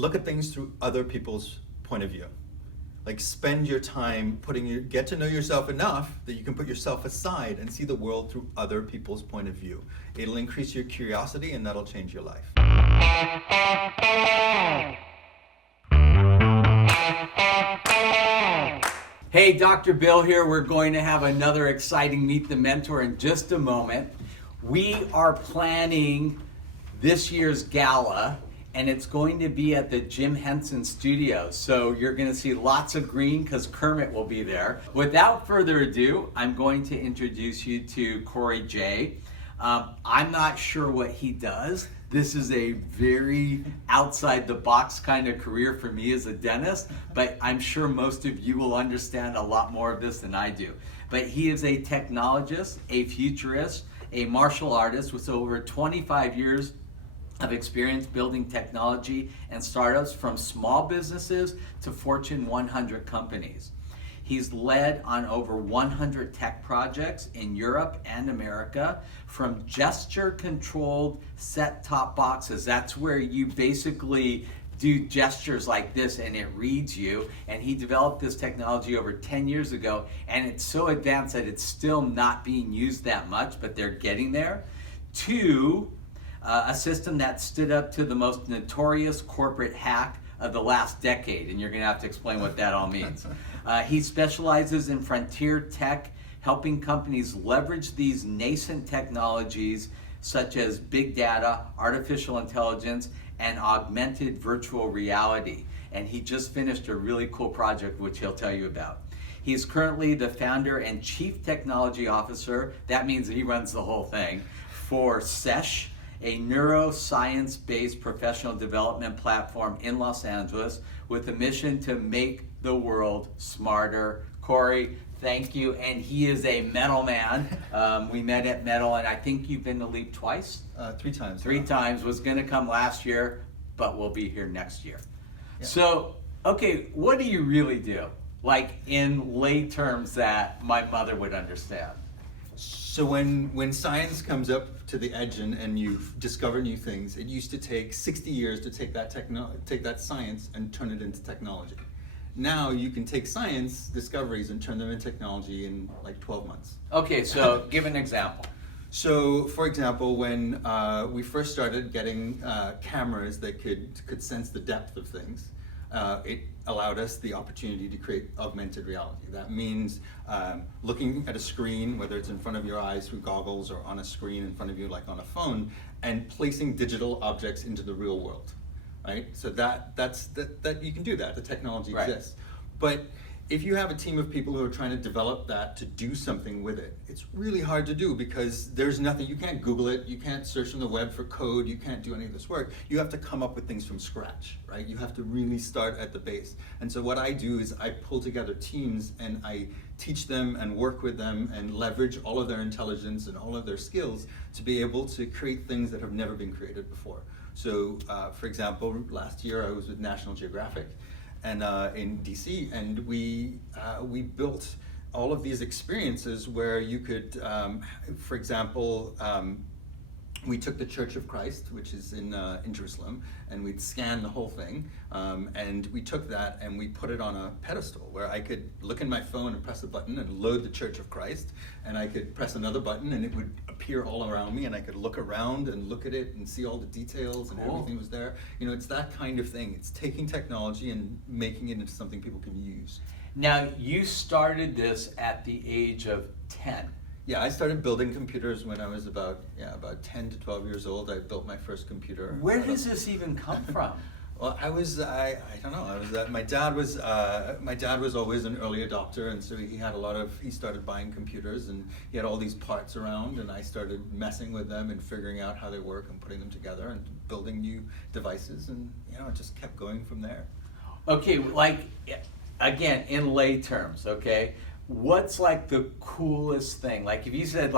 look at things through other people's point of view. Like spend your time get to know yourself enough that you can put yourself aside and see the world through other people's point of view. It'll increase your curiosity and that'll change your life. Hey, Dr. Bill here. We're going to have another exciting Meet the Mentor in just a moment. We are planning this year's gala, and it's going to be at the Jim Henson Studios. So you're going to see lots of green because Kermit will be there. Without further ado, I'm going to introduce you to Cauri Jaye. I'm not sure what he does. This is a very outside the box kind of career for me as a dentist, but I'm sure most of you will understand a lot more of this than I do. But he is a technologist, a futurist, a martial artist with over 25 years of experience building technology and startups from small businesses to Fortune 100 companies. He's led on over 100 tech projects in Europe and America, from gesture-controlled set-top boxes. That's where you basically do gestures like this and it reads you. And he developed this technology over 10 years ago, and it's so advanced that it's still not being used that much, but they're getting there. To a system that stood up to the most notorious corporate hack of the last decade, and you're going to have to explain what that all means. He specializes in frontier tech, helping companies leverage these nascent technologies such as big data, artificial intelligence, and augmented virtual reality. And he just finished a really cool project which he'll tell you about. He's currently the founder and chief technology officer, that means he runs the whole thing, for Sesh, a neuroscience-based professional development platform in Los Angeles with a mission to make the world smarter. Cauri, thank you. And he is a Metal man. We met at Metal, and I think you've been to Leap twice? 3 times. 3 times. Was going to come last year, but we'll be here next year. Yeah. So, okay, what do you really do? Like in lay terms that my mother would understand. So when science comes up to the edge and you discover new things, it used to take 60 years to take that science and turn it into technology. Now you can take science discoveries and turn them into technology in like 12 months. Okay, so give an example. So, for example, when we first started getting cameras that could sense the depth of things, it allowed us the opportunity to create augmented reality. That means looking at a screen, whether it's in front of your eyes through goggles or on a screen in front of you like on a phone, and placing digital objects into the real world, right? So that you can do that, the technology exists. But if you have a team of people who are trying to develop that to do something with it, it's really hard to do because there's nothing, you can't Google it, you can't search on the web for code, you can't do any of this work. You have to come up with things from scratch, right? You have to really start at the base. And so what I do is I pull together teams and I teach them and work with them and leverage all of their intelligence and all of their skills to be able to create things that have never been created before. So for example, last year I was with National Geographic and in DC, and we built all of these experiences where you could, for example, we took the Church of Christ, which is in Jerusalem, and we'd scan the whole thing, and we took that and we put it on a pedestal where I could look in my phone and press a button and load the Church of Christ, and I could press another button and it would appear all around me, and I could look around and look at it and see all the details and everything was there. You know, it's that kind of thing. It's taking technology and making it into something people can use. Now, you started this at the age of 10. Yeah, I started building computers when I was about 10 to 12 years old. I built my first computer. Where does this even come from? Well, I don't know. My dad was always an early adopter, and so he started buying computers, and he had all these parts around, and I started messing with them and figuring out how they work and putting them together and building new devices, and it just kept going from there. Okay, like again, in lay terms, okay? What's like the coolest thing? Like if you said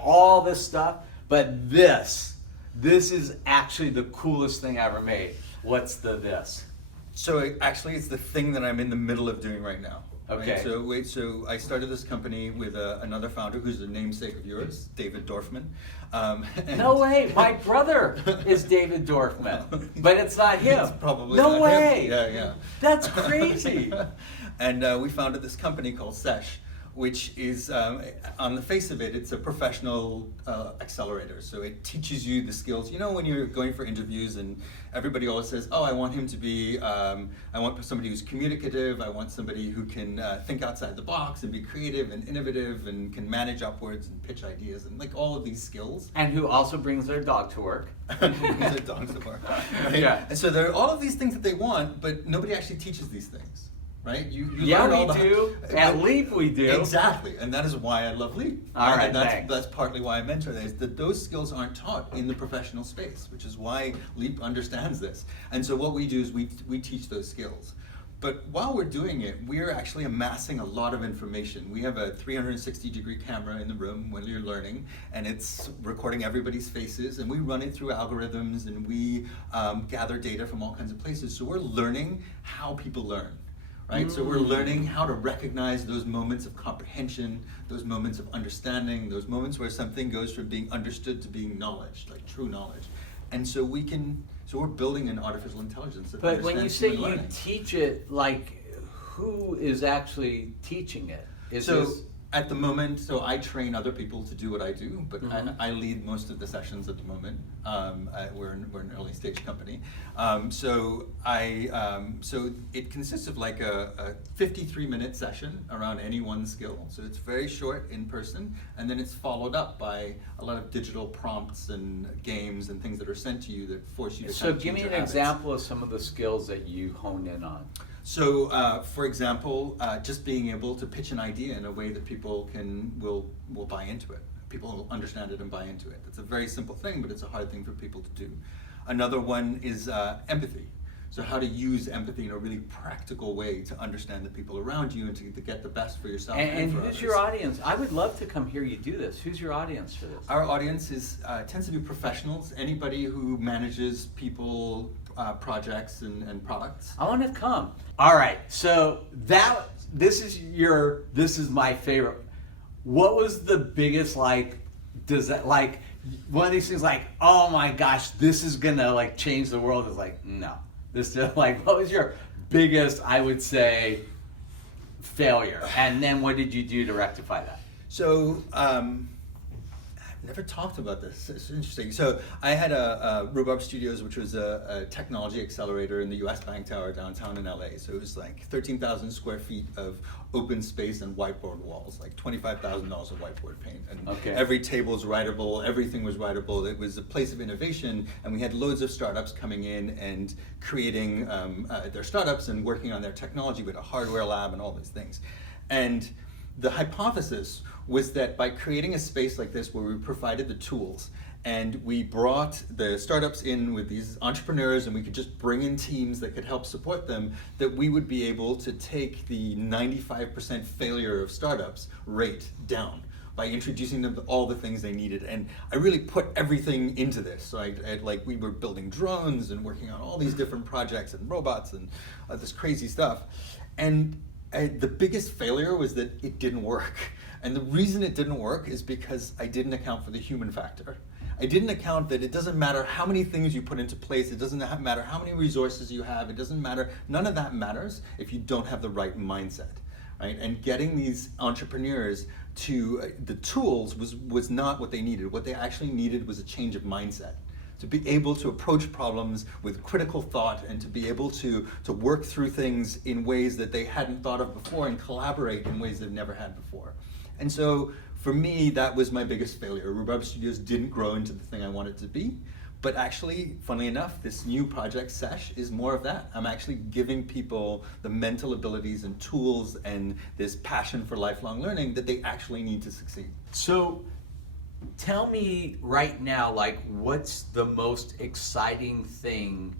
all this stuff, but this is actually the coolest thing I ever made. What's this? So actually it's the thing that I'm in the middle of doing right now. Okay. Right? So I started this company with another founder who's a namesake of yours, David Dorfman. No way, my brother is David Dorfman, but it's not him. It's probably no not way. him. Yeah. That's crazy. And we founded this company called Sesh, which is, on the face of it, it's a professional accelerator. So it teaches you the skills. You know, when you're going for interviews and everybody always says, oh, I want him to be, I want somebody who's communicative, I want somebody who can think outside the box and be creative and innovative and can manage upwards and pitch ideas and like all of these skills. And who also brings their dog to work. Their dogs to work. Right? Yeah. And so there are all of these things that they want, but nobody actually teaches these things. Right? You Yeah, learn all we do. At Leap, we do. Exactly, and that is why I love Leap. All right, and thanks. that's partly why I mentor this. That those skills aren't taught in the professional space, which is why Leap understands this. And so what we do is we teach those skills. But while we're doing it, we're actually amassing a lot of information. We have a 360-degree camera in the room when you're learning, and it's recording everybody's faces, and we run it through algorithms, and we gather data from all kinds of places. So we're learning how people learn. Right? So we're learning how to recognize those moments of comprehension, those moments of understanding, those moments where something goes from being understood to being knowledge, like true knowledge. And so we're building an artificial intelligence that But when you understands say human you learning. teach it, like, who is actually teaching it? So at the moment, so I train other people to do what I do, but I lead most of the sessions at the moment. We're an early stage company. So it consists of like a 53-minute session around any one skill. So it's very short in person, and then it's followed up by a lot of digital prompts and games and things that are sent to you that force you to So kind of give change me an your habits. example of some of the skills that you hone in on. So, for example, just being able to pitch an idea in a way that people will buy into it. People will understand it and buy into it. It's a very simple thing, but it's a hard thing for people to do. Another one is empathy. So how to use empathy in a really practical way to understand the people around you and to get the best for yourself And for who's others. your audience? I would love to come hear you do this. Who's your audience for this? Our audience tends to be professionals, anybody who manages people, projects, and products. I want to come. All right, so this is my favorite. What was the biggest one of these things like, oh my gosh, this is gonna like change the world? Is like, no. This is like, what was your biggest, I would say, failure? And then what did you do to rectify that? So, I've never talked about this. It's interesting. So I had a Rhubarb Studios, which was a technology accelerator in the US Bank Tower downtown in LA. So it was like 13,000 square feet of open space and whiteboard walls, like $25,000 of whiteboard paint. And every table was writable, everything was writable. It was a place of innovation, and we had loads of startups coming in and creating their startups and working on their technology with a hardware lab and all these things. And the hypothesis was that by creating a space like this where we provided the tools and we brought the startups in with these entrepreneurs and we could just bring in teams that could help support them, that we would be able to take the 95% failure of startups rate down by introducing them to all the things they needed. And I really put everything into this. So we were building drones and working on all these different projects and robots and this crazy stuff. And the biggest failure was that it didn't work. And the reason it didn't work is because I didn't account for the human factor. I didn't account that it doesn't matter how many things you put into place, it doesn't matter how many resources you have, it doesn't matter, none of that matters if you don't have the right mindset, right? And getting these entrepreneurs to the tools was not what they needed. What they actually needed was a change of mindset. To be able to approach problems with critical thought and to be able to work through things in ways that they hadn't thought of before and collaborate in ways they've never had before. And so for me, that was my biggest failure. Rhubarb Studios didn't grow into the thing I wanted it to be. But actually, funnily enough, this new project, Sesh, is more of that. I'm actually giving people the mental abilities and tools and this passion for lifelong learning that they actually need to succeed. So tell me right now, like, what's the most exciting thing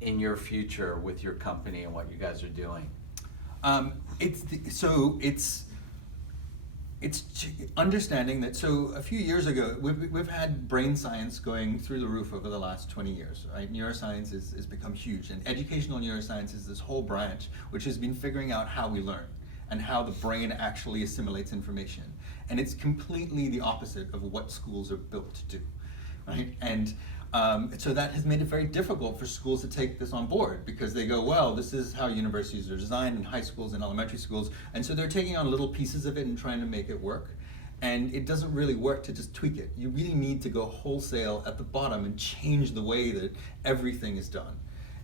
in your future with your company and what you guys are doing? It's understanding that. So a few years ago, we've had brain science going through the roof over the last 20 years, right? Neuroscience has become huge, and educational neuroscience is this whole branch which has been figuring out how we learn. and how the brain actually assimilates information. And it's completely the opposite of what schools are built to do, right? And so that has made it very difficult for schools to take this on board, because they go, well, this is how universities are designed in high schools and elementary schools. And so they're taking on little pieces of it and trying to make it work. And it doesn't really work to just tweak it. You really need to go wholesale at the bottom and change the way that everything is done.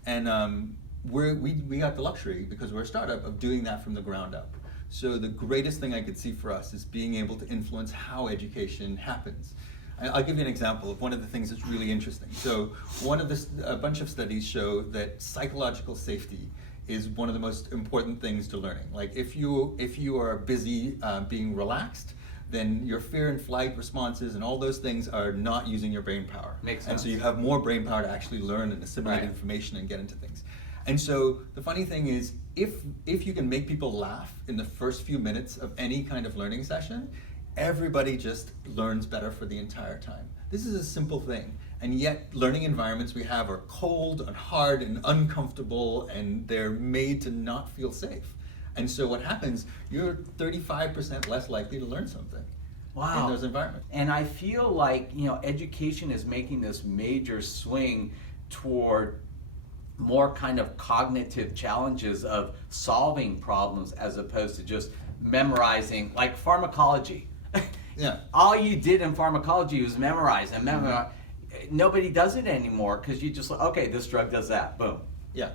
And we got the luxury, because we're a startup, of doing that from the ground up. So the greatest thing I could see for us is being able to influence how education happens. I'll give you an example of one of the things that's really interesting. So a bunch of studies show that psychological safety is one of the most important things to learning. Like if you are busy being relaxed, then your fear and flight responses and all those things are not using your brain power. Makes sense. And so you have more brain power to actually learn and assimilate information and get into things. And so the funny thing is, if you can make people laugh in the first few minutes of any kind of learning session, everybody just learns better for the entire time. This is a simple thing, and yet learning environments we have are cold and hard and uncomfortable, and they're made to not feel safe. And so what happens, you're 35% less likely to learn something in those environments. And I feel like, education is making this major swing toward more kind of cognitive challenges of solving problems, as opposed to just memorizing, like pharmacology. Yeah. All you did in pharmacology was memorize and memorize. Mm-hmm. Nobody does it anymore, because you just, okay, this drug does that, boom. Yeah.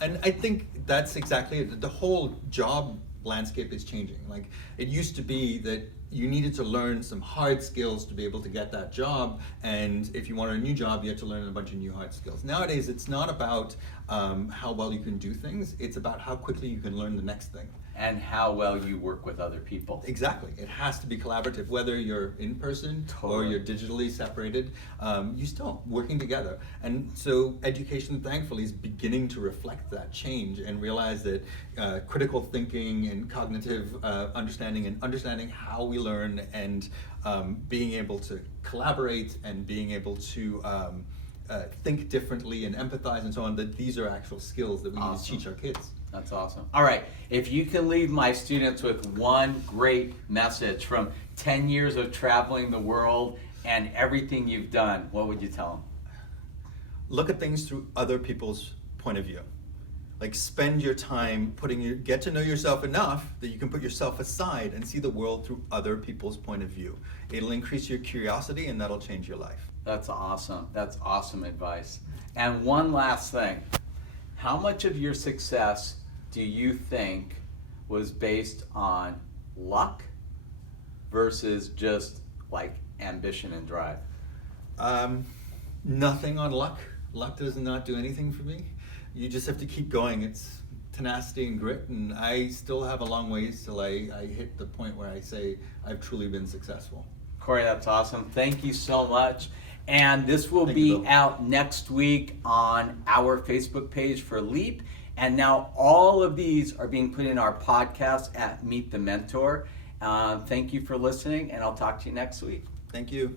And I think that's exactly it. The whole job landscape is changing. Like, it used to be that you needed to learn some hard skills to be able to get that job, and if you wanted a new job, you had to learn a bunch of new hard skills. Nowadays, it's not about how well you can do things, it's about how quickly you can learn the next thing. And how well you work with other people. Exactly. It has to be collaborative, whether you're in person or you're digitally separated, you're still working together. And so education, thankfully, is beginning to reflect that change and realize that critical thinking and cognitive understanding and understanding how we learn and being able to collaborate and being able to think differently and empathize and so on, that these are actual skills that we need to teach our kids. That's awesome. All right, if you can leave my students with one great message from 10 years of traveling the world and everything you've done, what would you tell them? Look at things through other people's point of view. Like, spend your time get to know yourself enough that you can put yourself aside and see the world through other people's point of view. It'll increase your curiosity, and that'll change your life. That's awesome. That's awesome advice. And one last thing. How much of your success do you think was based on luck versus just like ambition and drive? Nothing on luck. Luck does not do anything for me. You just have to keep going. It's tenacity and grit, and I still have a long ways till I hit the point where I say I've truly been successful. Cauri, that's awesome. Thank you so much. And this will be out next week on our Facebook page for LEAP. And now all of these are being put in our podcast at Meet the Mentor. Thank you for listening, and I'll talk to you next week. Thank you.